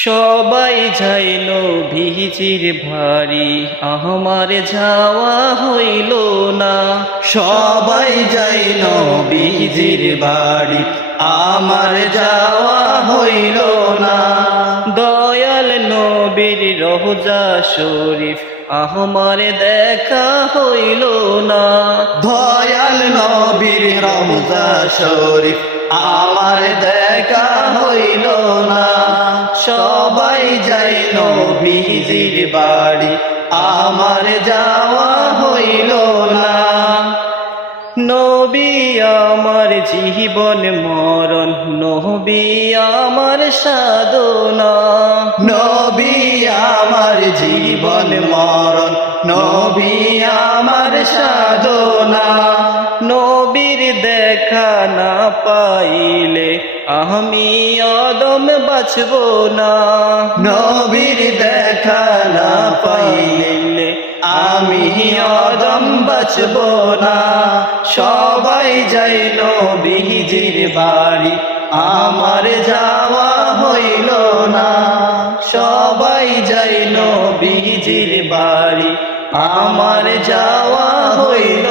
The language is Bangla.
সবাই যাই নবীজির ভারি, আমার যাওয়া হইল না। সবাই যাই নবীজির বাড়ি, আমার যাওয়া হইল না। দয়াল নবীর রওজা শরীফ, আমার দেখা হইল না। দয়াল নবীর রওজা শরীফ, আমার দেখা হইল না। সবাই যাই নবীজির বাড়ি, আমার যাওয়া হইল না। নবী আমার জীবন মরণ, নবী আমার সাধনা। নবী আমার জীবন মরণ, নবী আমার সাধনা। নবীর দেখা না পাইলে আমি অদম বাঁচব না। নবীর দেখা না পাইলে আমি অদম বাঁচব না। সবাই যাই নবীজির বাড়ি, আমার যাওয়া হইল না। সবাই যাই নবীজির বাড়ি, আমার যাওয়া হইল